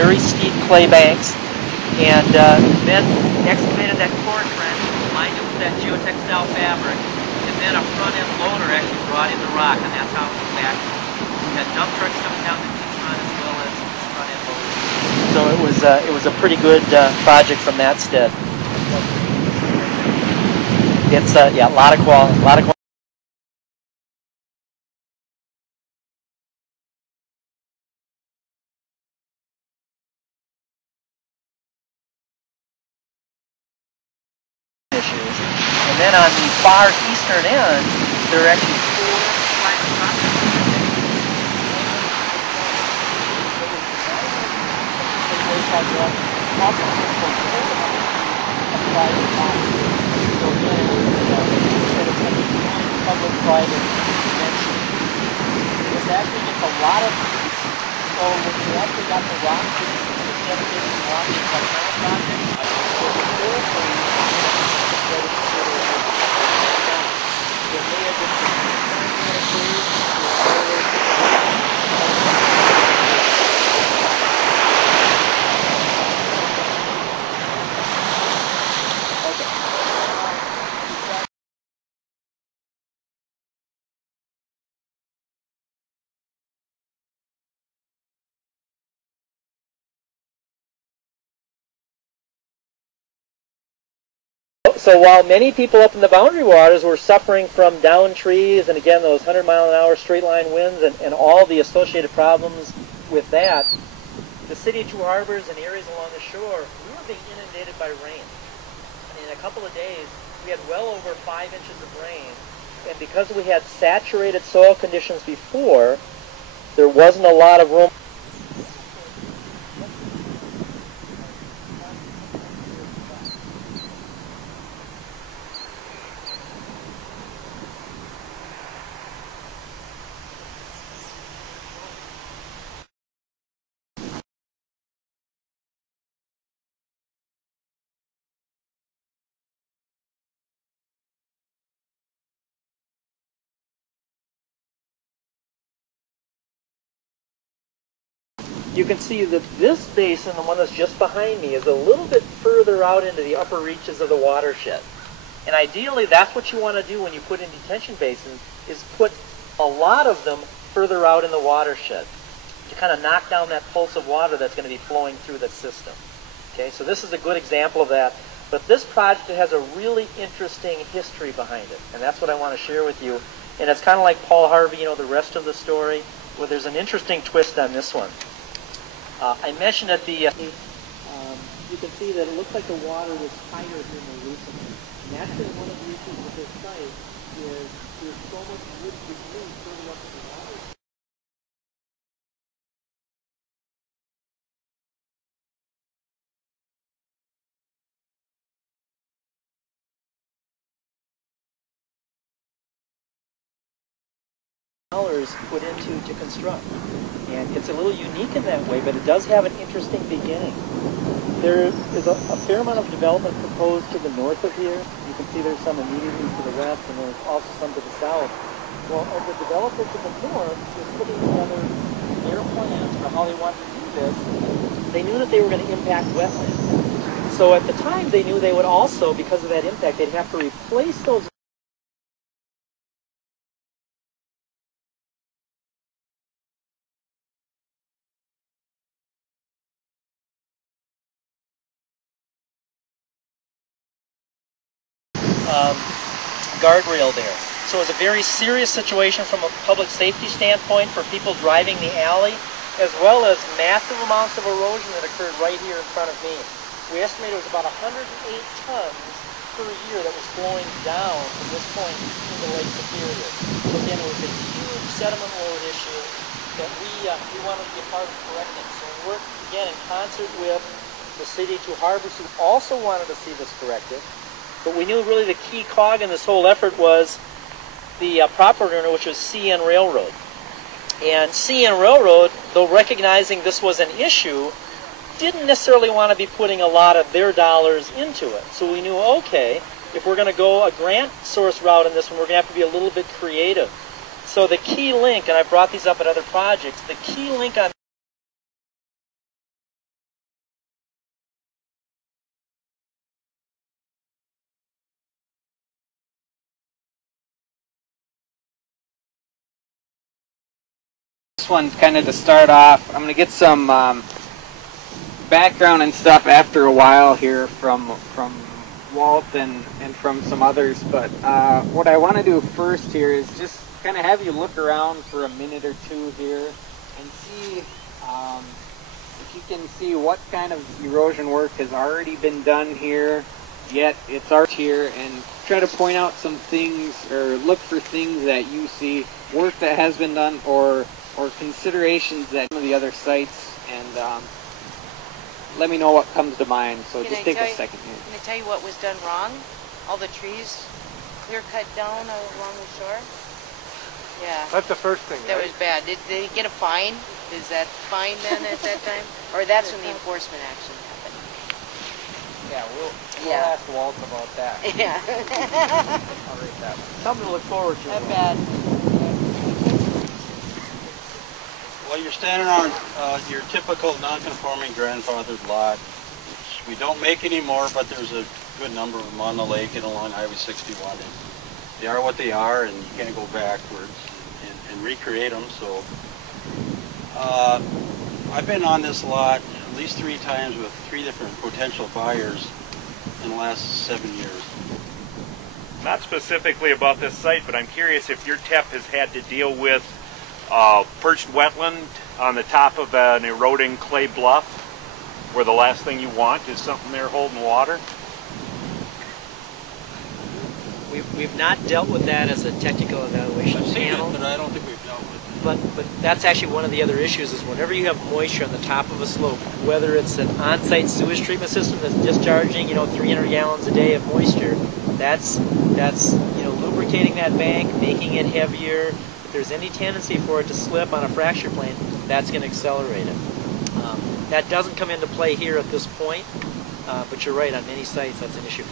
very steep clay banks, and then excavated that core trench, lined it with that geotextile fabric, and then a front-end loader actually brought in the rock, and that's how it was back. We had dump trucks coming down the Tucson as well as front-end loaders. So it was a pretty good project from that stead. It's yeah, a lot of quality. Issues. And then on the far eastern end, there are actually 4 private properties. Public-private convention. This actually gets a lot of, so when you actually got the rock, it's dedicated to rock, it's like kind of project, so the whole thing it may have been So while many people up in the Boundary Waters were suffering from downed trees and again those 100-mile-an-hour straight line winds and all the associated problems with that, the city of Two Harbors and areas along the shore, we were being inundated by rain. And in a couple of days, we had well over 5 inches of rain. And because we had saturated soil conditions before, there wasn't a lot of room. You can see that this basin, the one that's just behind me, is a little bit further out into the upper reaches of the watershed. And ideally, that's what you want to do when you put in detention basins, is put a lot of them further out in the watershed to kind of knock down that pulse of water that's going to be flowing through the system. Okay, so this is a good example of that. But this project has a really interesting history behind it, and that's what I want to share with you. And it's kind of like Paul Harvey, you know, the rest of the story, where there's an interesting twist on this one. I mentioned at the, you can see that it looks like the water was higher here more recently. And actually one of the issues with this site is there's so much wood debris further up in the water. Put into to construct, and it's a little unique in that way, but it does have an interesting beginning. There is a fair amount of development proposed to the north of here. You can see there's some immediately to the west, and there's also some to the south. Well, as the developer to the north was putting together their plans for how they wanted to do this, they knew that they were going to impact wetlands. So at the time, they knew they would also, because of that impact, they'd have to replace those guardrail there. So it was a very serious situation from a public safety standpoint for people driving the alley, as well as massive amounts of erosion that occurred right here in front of me. We estimate it was about 108 tons per year that was flowing down from this point into Lake Superior. So again, it was a huge sediment load issue that we wanted to be a part of correcting. So we worked again in concert with the city of Two Harbors, who also wanted to see this corrected. But we knew really the key cog in this whole effort was the property owner, which was CN Railroad. And CN Railroad, though recognizing this was an issue, didn't necessarily want to be putting a lot of their dollars into it. So we knew, okay, if we're going to go a grant source route in this one, we're going to have to be a little bit creative. So the key link, and I brought these up at other projects, the key link on one's kind of to start off. I'm going to get some background and stuff after a while here from Walt and from some others, but what I want to do first here is just kind of have you look around for a minute or two here and see if you can see what kind of erosion work has already been done here, yet it's art here, and try to point out some things or look for things that you see, work that has been done, or considerations that some of the other sites, and let me know what comes to mind. So just take a second here. Can I tell you what was done wrong? All the trees clear cut down along the shore. Yeah. That's the first thing. That right? was bad. Did they get a fine? Is that fine then at that time? Or that's when the enforcement action happened? Yeah, we'll Yeah. ask Walt about that. Yeah. I'll rate that one. Something to look forward to. Not bad. Well, you're standing on your typical non-conforming grandfathered lot, which we don't make anymore, but there's a good number of them on the lake and along Highway 61. And they are what they are, and you can't go backwards and recreate them. So I've been on this lot at least 3 times with 3 different potential buyers in the last 7 years. Not specifically about this site, but I'm curious if your TEP has had to deal with perched wetland on the top of an eroding clay bluff, where the last thing you want is something there holding water. We've not dealt with that as a technical evaluation I've seen panel. it, but I don't think we've dealt with it. But that's actually one of the other issues, is whenever you have moisture on the top of a slope, whether it's an on-site sewage treatment system that's discharging 300 gallons a day of moisture, that's lubricating that bank, making it heavier. If there's any tendency for it to slip on a fracture plane, that's going to accelerate it. That doesn't come into play here at this point, but you're right, on many sites that's an issue.